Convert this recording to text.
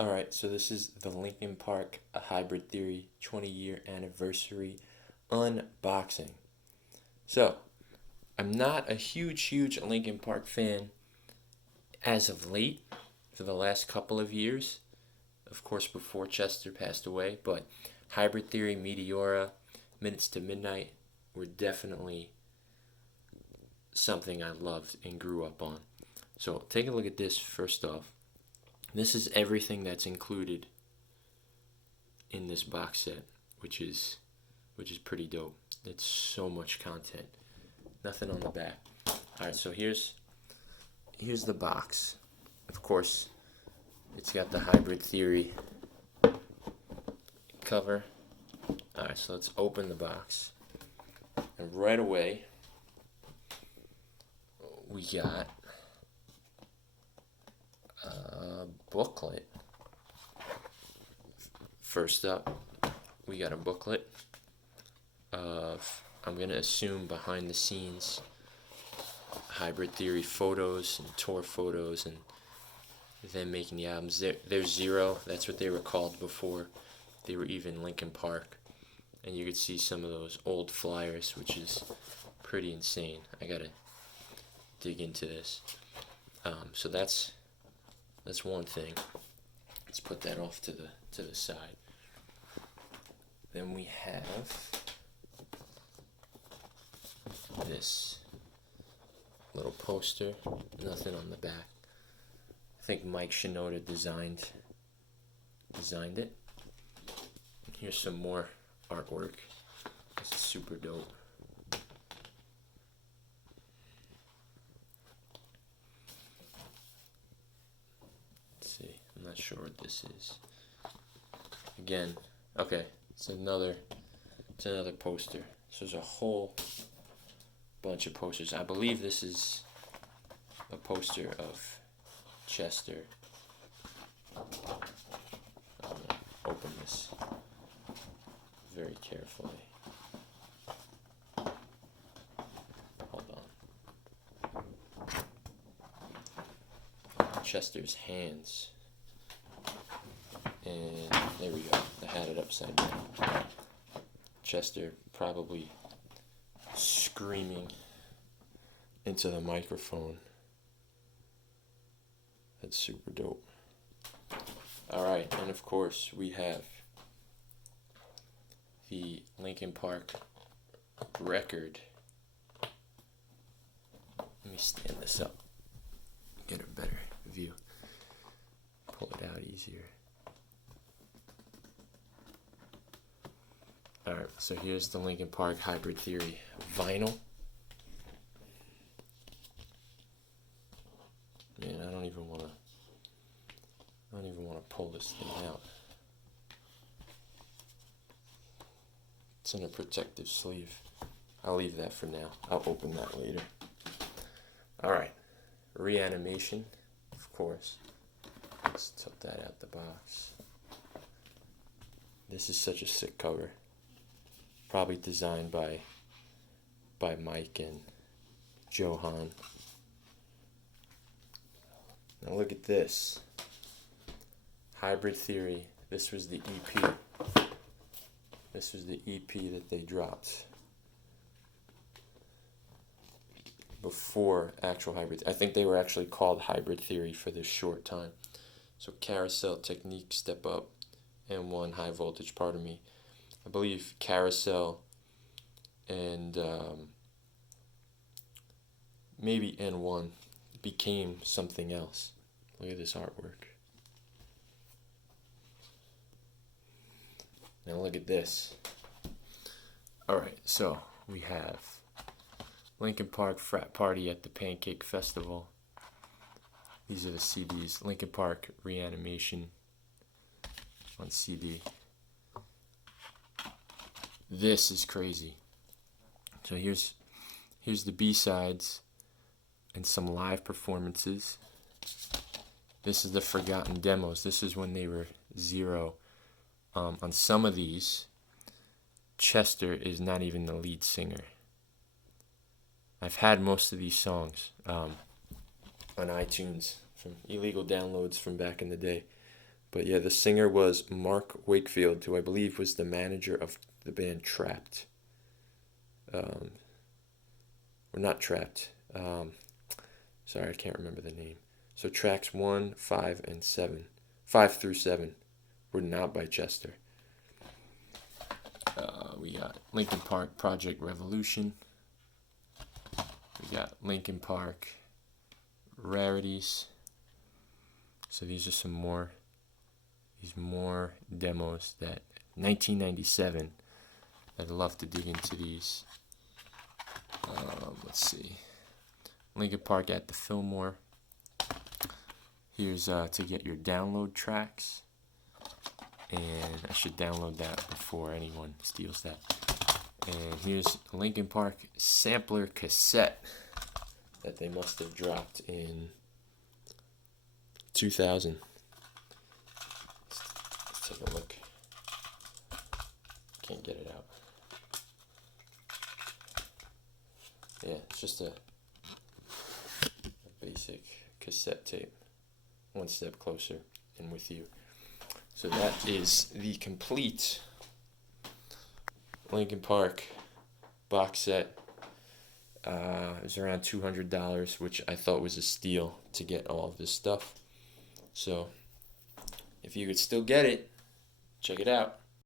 Alright, so this is the Linkin Park Hybrid Theory 20-year anniversary unboxing. So, I'm not a huge Linkin Park fan as of late for the last couple of years. Of course, before Chester passed away, but Hybrid Theory, Meteora, Minutes to Midnight were definitely something I loved and grew up on. So, take a look at this first off. This is everything that's included in this box set, which is pretty dope. It's so much content. Nothing on the back. Alright, so here's the box. Of course, it's got the Hybrid Theory cover. Alright, so let's open the box. And right away, we got a booklet. First up, we got a booklet of, I'm going to assume, behind the scenes Hybrid Theory photos and tour photos and them making the albums. There's Xero, that's what they were called before they were even Linkin Park. And you could see some of those old flyers, which is pretty insane. I gotta dig into this. So that's one thing. Let's put that off to the side. Then we have this little poster. Nothing on the back. I think Mike Shinoda designed it. Here's some more artwork. This is super dope. Let's see. I'm not sure what this is. Again, okay. It's another poster. So there's a whole bunch of posters. I believe this is a poster of Chester. I'm gonna open this very carefully. Hold on. Chester's hands. And there we go. I had it upside down. Chester probably screaming into the microphone. That's super dope. Alright, and of course we have the Linkin Park record. Let me stand this up. Get a better view. Pull it out easier. Alright, so here's the Linkin Park Hybrid Theory vinyl. Man, I don't even want to pull this thing out. It's in a protective sleeve. I'll leave that for now. I'll open that later. Alright, Reanimation, of course. Let's tilt that out the box. This is such a sick cover. Probably designed by Mike and Johan. Now look at this. Hybrid Theory. This was the EP. This was the EP that they dropped before actual Hybrid. I think they were actually called Hybrid Theory for this short time. So Carousel, Technique, Step Up, and One High Voltage Part of Me. I believe Carousel and maybe N1 became something else. Look at this artwork. Now look at this. Alright, so we have Linkin Park Frat Party at the Pancake Festival. These are the CDs. Linkin Park Reanimation on CD. This is crazy. So here's the B-sides and some live performances. This is the forgotten demos. This is when they were Xero. On some of these, Chester is not even the lead singer. I've had most of these songs on iTunes from illegal downloads from back in the day. But yeah, the singer was Mark Wakefield, who I believe was the manager of the band Trapped. Or not Trapped. Sorry, I can't remember the name. So tracks 1, 5, and 7. 5 through 7 were not by Chester. We got Linkin Park Project Revolution. We got Linkin Park Rarities. So these are some more demos that 1997. I'd love to dig into these. Let's see. Linkin Park at the Fillmore. Here's to get your download tracks. And I should download that before anyone steals that. And here's Linkin Park sampler cassette that they must have dropped in 2000. Let's take a look. Can't get it out. Yeah, it's just a basic cassette tape. One step closer and with you. So that is the complete Linkin Park box set. It was around $200, which I thought was a steal to get all of this stuff. So if you could still get it, check it out.